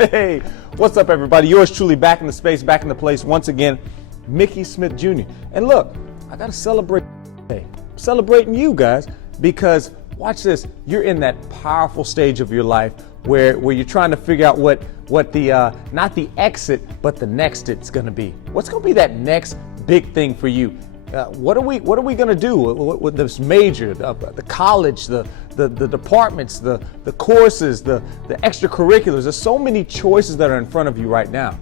Hey, what's up everybody? Yours truly back in the space, back in the place once again, Mickey Smith Jr. And look, I gotta celebrate today. Celebrating you guys, because watch this, you're in that powerful stage of your life where you're trying to figure out what the, not the exit, but the next it's gonna be. What's gonna be that next big thing for you? What are we gonna do with this major, the college, the departments, the courses, the extracurriculars? There's so many choices that are in front of you right now.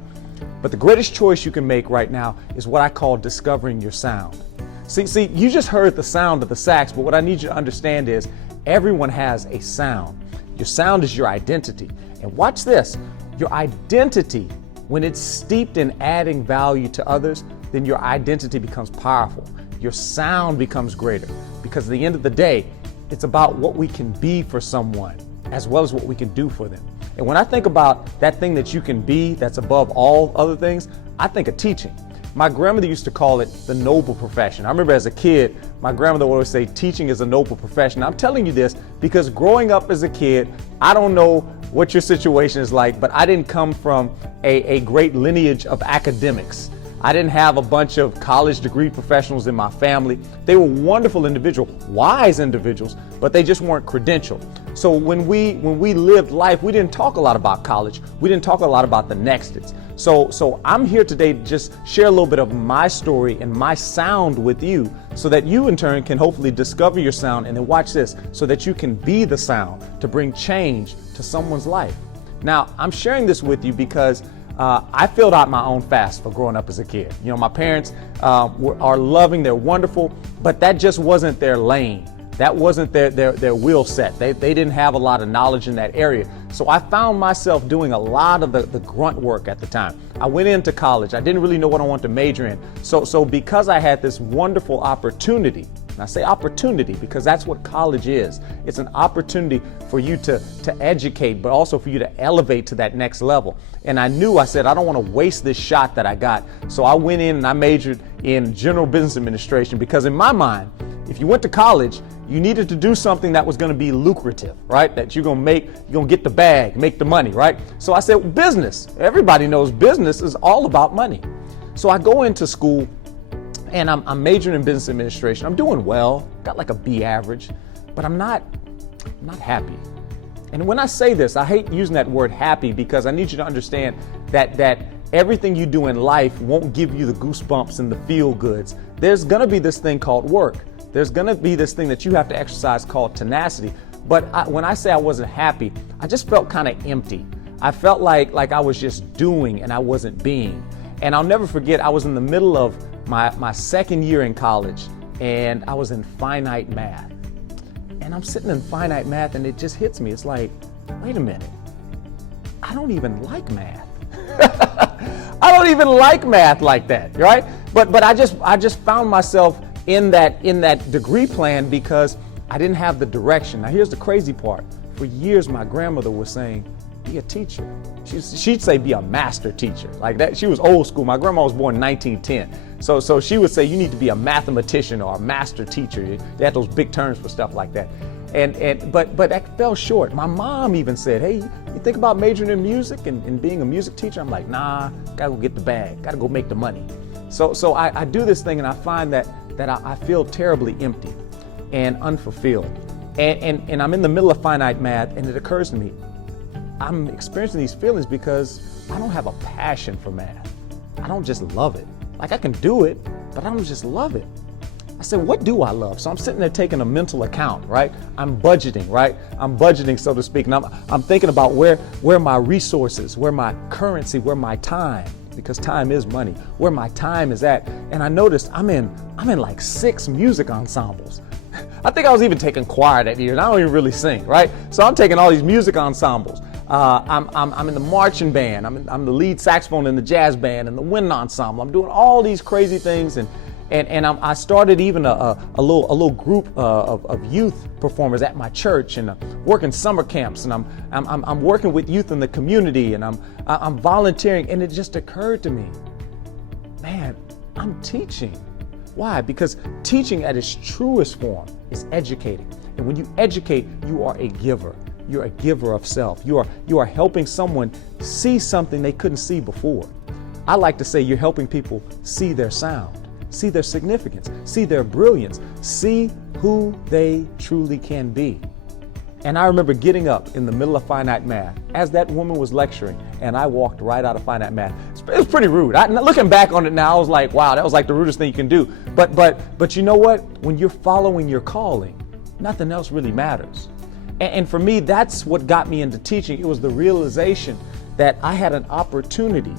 But the greatest choice you can make right now is what I call discovering your sound. See, you just heard the sound of the sax, but what I need you to understand is everyone has a sound. Your sound is your identity. And watch this, your identity, when it's steeped in adding value to others, then your identity becomes powerful. Your sound becomes greater, because at the end of the day, it's about what we can be for someone as well as what we can do for them. And when I think about that thing that you can be that's above all other things, I think of teaching. My grandmother used to call it the noble profession. I remember as a kid, my grandmother would always say teaching is a noble profession. I'm telling you this because growing up as a kid, I don't know what your situation is like, but I didn't come from a great lineage of academics. I didn't have a bunch of college degree professionals in my family. They were wonderful individuals, wise individuals, but they just weren't credentialed. So when we lived life, we didn't talk a lot about college. We didn't talk a lot about the nexts. So I'm here today to just share a little bit of my story and my sound with you, so that you in turn can hopefully discover your sound, and then watch this, so that you can be the sound to bring change to someone's life. Now, I'm sharing this with you because I filled out my own fast for growing up as a kid. You know, my parents are loving, they're wonderful, but that just wasn't their lane. That wasn't their wheel set. They didn't have a lot of knowledge in that area. So I found myself doing a lot of the grunt work at the time. I went into college. I didn't really know what I wanted to major in. So because I had this wonderful opportunity, and I say opportunity because that's what college is. It's an opportunity for you to educate, but also for you to elevate to that next level. And I said, I don't want to waste this shot that I got. So I went in and I majored in general business administration, because in my mind, if you went to college, you needed to do something that was going to be lucrative, right? That you're going to get the bag, make the money, right? So I said, business. Everybody knows business is all about money. So I go into school and I'm majoring in business administration. I'm doing well, got like a B average, but I'm not happy. And when I say this, I hate using that word happy, because I need you to understand that everything you do in life won't give you the goosebumps and the feel goods. There's going to be this thing called work. There's going to be this thing that you have to exercise called tenacity. But when I say I wasn't happy, I just felt kind of empty. I felt like I was just doing and I wasn't being. And I'll never forget, I was in the middle of my second year in college, and I was in finite math. And I'm sitting in finite math and it just hits me. It's like, wait a minute, I don't even like math. I don't even like math like that, right? But I just found myself in that degree plan because I didn't have the direction. Now here's the crazy part. For years my grandmother was saying, be a teacher. She'd say be a master teacher. Like that. She was old school. My grandma was born in 1910. So she would say you need to be a mathematician or a master teacher. They had those big terms for stuff like that. But that fell short. My mom even said, hey, you think about majoring in music and being a music teacher? I'm like, nah, gotta go get the bag, gotta go make the money. So I do this thing and I find that I feel terribly empty and unfulfilled. And I'm in the middle of finite math, and it occurs to me, I'm experiencing these feelings because I don't have a passion for math. I don't just love it. Like I can do it, but I don't just love it. I said, what do I love? So I'm sitting there taking a mental account, right? I'm budgeting, right? I'm budgeting, so to speak. And I'm thinking about where my resources, where my currency, where my time, because time is money, where my time is at. And I noticed I'm in like 6 music ensembles. I think I was even taking choir that year, and I don't even really sing, right? So I'm taking all these music ensembles. I'm in the marching band. I'm the lead saxophone in the jazz band and the wind ensemble. I'm doing all these crazy things, and I started even a little group of youth performers at my church, and working summer camps, and I'm working with youth in the community, and I'm volunteering, and it just occurred to me, man, I'm teaching. Why? Because teaching at its truest form is educating. And when you educate, you are a giver. you're a giver of self. You are helping someone see something they couldn't see before. I like to say you're helping people see their sound, see their significance, see their brilliance, see who they truly can be. And I remember getting up in the middle of finite math as that woman was lecturing, and I walked right out of finite math. It was pretty rude. Looking back on it now, I was like, wow, that was like the rudest thing you can do. But you know what? When you're following your calling, nothing else really matters. And for me, that's what got me into teaching. It was the realization that I had an opportunity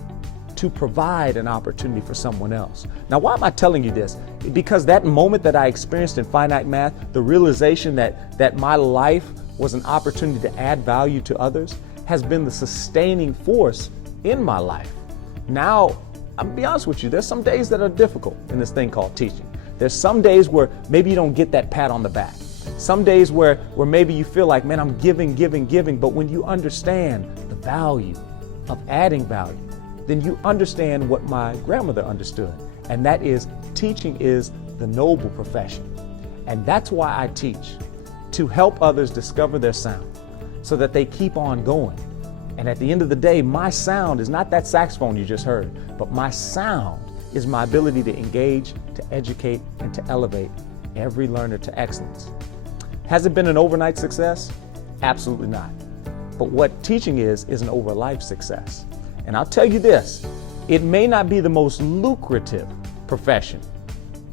to provide an opportunity for someone else. Now, why am I telling you this? Because that moment that I experienced in finite math, the realization that my life was an opportunity to add value to others, has been the sustaining force in my life. Now, I'm gonna be honest with you, there's some days that are difficult in this thing called teaching. There's some days where maybe you don't get that pat on the back. Some days where maybe you feel like, man, I'm giving, but when you understand the value of adding value, then you understand what my grandmother understood, and that is teaching is the noble profession. And that's why I teach, to help others discover their sound so that they keep on going. And at the end of the day, my sound is not that saxophone you just heard, but my sound is my ability to engage, to educate, and to elevate every learner to excellence. Has it been an overnight success? Absolutely not. But what teaching is an over life success. And I'll tell you this, it may not be the most lucrative profession,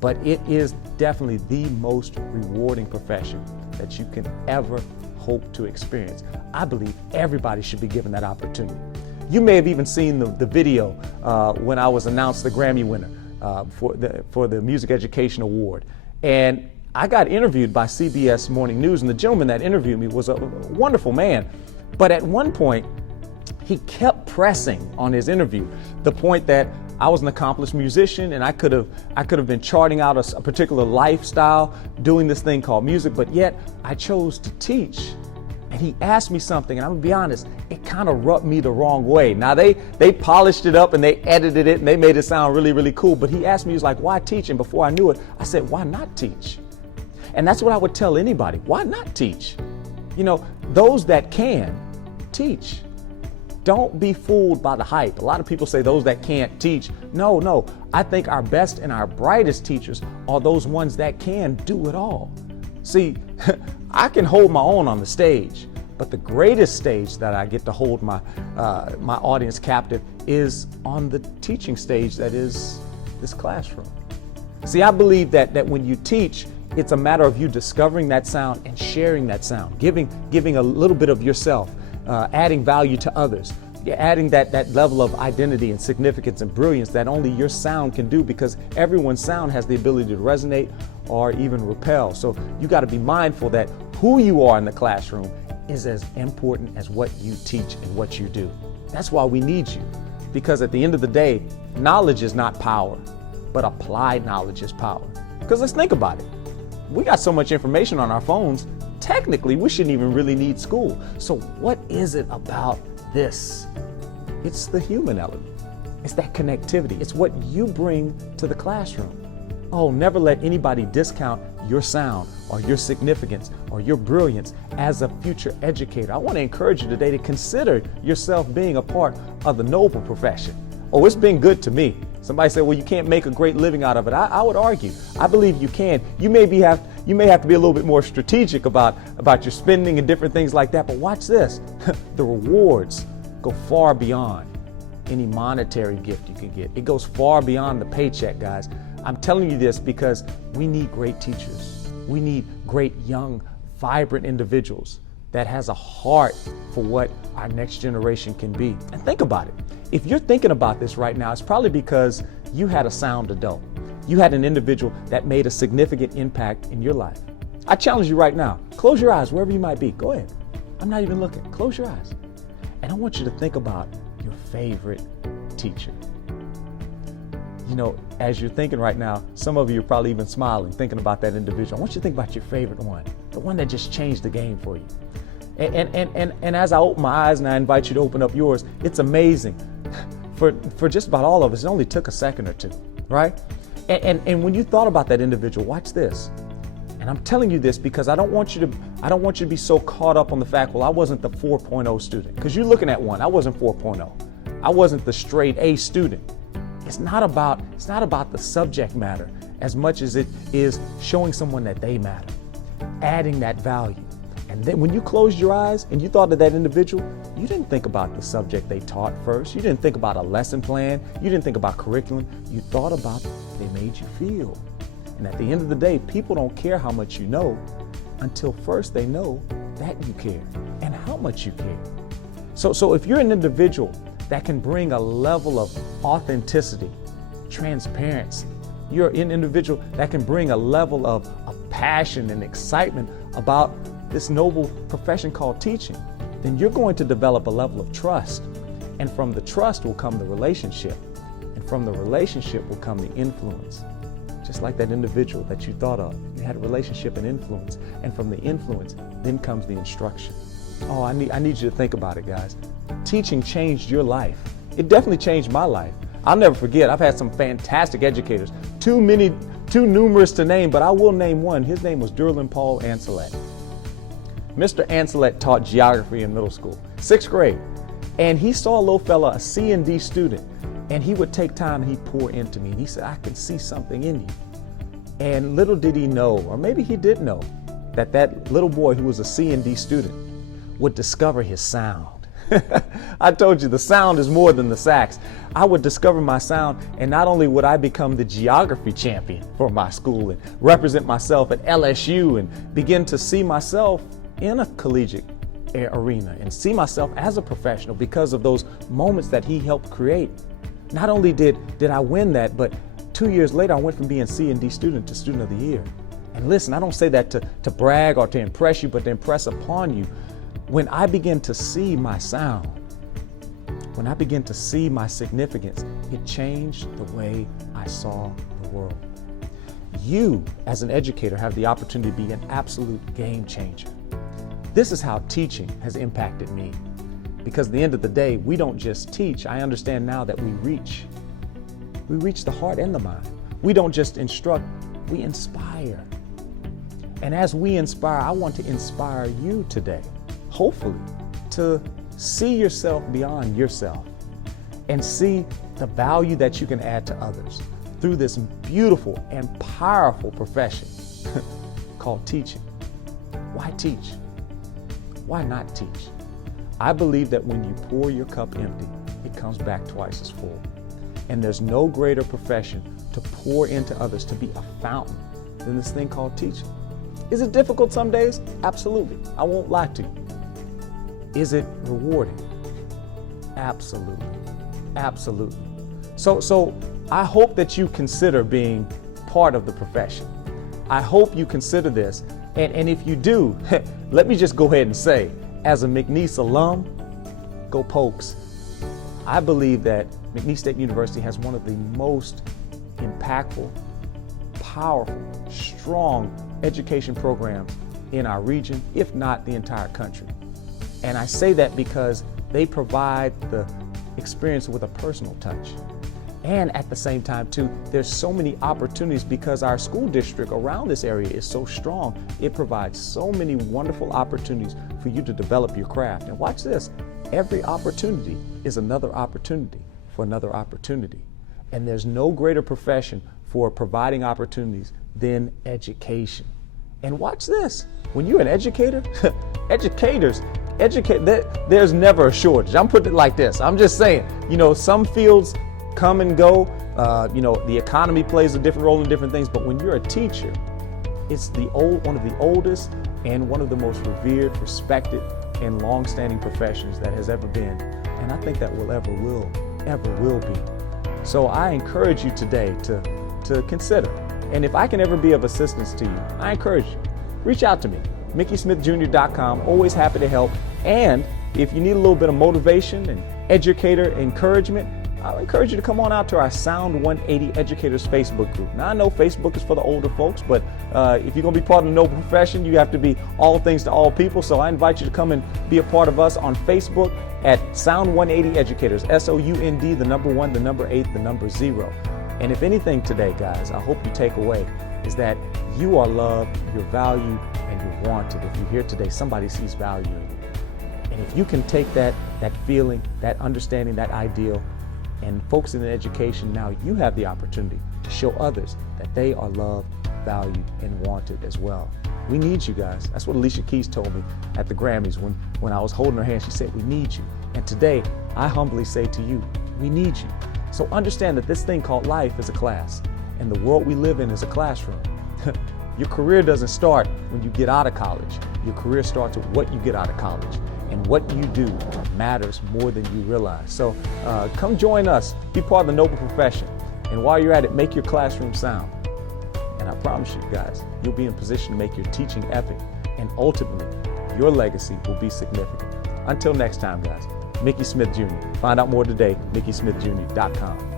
but it is definitely the most rewarding profession that you can ever hope to experience. I believe everybody should be given that opportunity. You may have even seen the video when I was announced the Grammy winner for the Music Education Award. And I got interviewed by CBS Morning News, and the gentleman that interviewed me was a wonderful man. But at one point, he kept pressing on his interview the point that I was an accomplished musician and I could have been charting out a particular lifestyle doing this thing called music, but yet I chose to teach. And he asked me something, and I'm gonna be honest, it kind of rubbed me the wrong way. Now they polished it up and they edited it and they made it sound really, really cool. But he asked me, he was like, why teach? And before I knew it, I said, why not teach? And that's what I would tell anybody. Why not teach? You know, those that can, teach. Don't be fooled by the hype. A lot of people say those that can't teach. No. I think our best and our brightest teachers are those ones that can do it all. See, I can hold my own on the stage, but the greatest stage that I get to hold my audience captive is on the teaching stage that is this classroom. See, I believe that when you teach, it's a matter of you discovering that sound and sharing that sound, giving a little bit of yourself, adding value to others, adding that level of identity and significance and brilliance that only your sound can do, because everyone's sound has the ability to resonate or even repel. So you got to be mindful that who you are in the classroom is as important as what you teach and what you do. That's why we need you, because at the end of the day, knowledge is not power, but applied knowledge is power. Because let's think about it. We got so much information on our phones, technically we shouldn't even really need school. So what is it about this? It's the human element. It's that connectivity. It's what you bring to the classroom. Oh, never let anybody discount your sound or your significance or your brilliance as a future educator. I want to encourage you today to consider yourself being a part of the noble profession. Oh, it's been good to me. Somebody said, well, you can't make a great living out of it. I would argue. I believe you can. You may have to be a little bit more strategic about your spending and different things like that. But watch this. The rewards go far beyond any monetary gift you can get. It goes far beyond the paycheck, guys. I'm telling you this because we need great teachers. We need great, young, vibrant individuals that has a heart for what our next generation can be. And think about it. If you're thinking about this right now, it's probably because you had a sound adult. You had an individual that made a significant impact in your life. I challenge you right now, close your eyes wherever you might be. Go ahead. I'm not even looking. Close your eyes. And I want you to think about your favorite teacher. You know, as you're thinking right now, some of you are probably even smiling, thinking about that individual. I want you to think about your favorite one, the one that just changed the game for you. And as I open my eyes and I invite you to open up yours, it's amazing. For just about all of us, it only took a second or two, right? And when you thought about that individual, watch this. And And I'm telling you this because I don't want you to be so caught up on the fact, well, I wasn't the 4.0 student. Because you're looking at one. I wasn't 4.0. I wasn't the straight A student. It's not about the subject matter as much as it is showing someone that they matter, adding that value. And then when you closed your eyes and you thought of that individual, you didn't think about the subject they taught first. You didn't think about a lesson plan. You didn't think about curriculum. You thought about how they made you feel. And at the end of the day, people don't care how much you know until first they know that you care and how much you care. So if you're an individual that can bring a level of authenticity, transparency, you're an individual that can bring a level of passion and excitement about this noble profession called teaching, then you're going to develop a level of trust. And from the trust will come the relationship. And from the relationship will come the influence. Just like that individual that you thought of. You had a relationship and influence. And from the influence, then comes the instruction. Oh, I need you to think about it, guys. Teaching changed your life. It definitely changed my life. I'll never forget, I've had some fantastic educators. Too numerous to name, but I will name one. His name was Derlin Paul Ancelet. Mr. Ancelet taught geography in middle school, 6th grade. And he saw a little fella, a C and D student, and he would take time and he'd pour into me. And he said, I can see something in you. And little did he know, or maybe he did know, that that little boy who was a C and D student would discover his sound. I told you the sound is more than the sax. I would discover my sound, and not only would I become the geography champion for my school and represent myself at LSU and begin to see myself in a collegiate arena and see myself as a professional because of those moments that he helped create. Not only did I win that, but 2 years later I went from being C and D student to student of the year. And listen, I don't say that to brag or to impress you, but to impress upon you. When I begin to see my sound, when I begin to see my significance, it changed the way I saw the world. You, as an educator, have the opportunity to be an absolute game changer. This is how teaching has impacted me. Because at the end of the day, we don't just teach. I understand now that we reach. We reach the heart and the mind. We don't just instruct, we inspire. And as we inspire, I want to inspire you today, hopefully, to see yourself beyond yourself and see the value that you can add to others through this beautiful and powerful profession called teaching. Why teach? Why not teach? I believe that when you pour your cup empty, it comes back twice as full. And there's no greater profession to pour into others, to be a fountain, than this thing called teaching. Is it difficult some days? Absolutely. I won't lie to you. Is it rewarding? Absolutely. Absolutely. So I hope that you consider being part of the profession. I hope you consider this. And if you do, let me just go ahead and say, as a McNeese alum, go Pokes. I believe that McNeese State University has one of the most impactful, powerful, strong education programs in our region, if not the entire country. And I say that because they provide the experience with a personal touch. And at the same time, too, there's so many opportunities because our school district around this area is so strong. It provides so many wonderful opportunities for you to develop your craft. And watch this, every opportunity is another opportunity for another opportunity. And there's no greater profession for providing opportunities than education. And watch this, when you're an educator, there's never a shortage. I'm putting it like this. I'm just saying, some fields come and go. The economy plays a different role in different things, but when you're a teacher, it's one of the oldest and one of the most revered, respected, and long-standing professions that has ever been. And I think that ever will be. So I encourage you today to consider. And if I can ever be of assistance to you, I encourage you, reach out to me, MickeySmithJr.com, always happy to help. And if you need a little bit of motivation and educator encouragement, I encourage you to come on out to our Sound 180 Educators Facebook group. Now, I know Facebook is for the older folks, but if you're going to be part of the noble profession, you have to be all things to all people. So I invite you to come and be a part of us on Facebook at Sound 180 Educators, SOUND, the number 1, the number 8, the number 0. And if anything today, guys, I hope you take away is that you are loved, you're valued, and you're wanted. If you're here today, somebody sees value in you. And if you can take that feeling, that understanding, that ideal, and focus in education, now you have the opportunity to show others that they are loved, valued, and wanted as well. We need you guys. That's what Alicia Keys told me at the Grammys when I was holding her hand. She said, we need you. And today, I humbly say to you, we need you. So understand that this thing called life is a class, and the world we live in is a classroom. Your career doesn't start when you get out of college. Your career starts with what you get out of college. And what you do matters more than you realize. So come join us, be part of the noble profession. And while you're at it, make your classroom sound. And I promise you guys, you'll be in position to make your teaching epic. And ultimately, your legacy will be significant. Until next time, guys, Mickey Smith Jr. Find out more today, MickeySmithJr.com.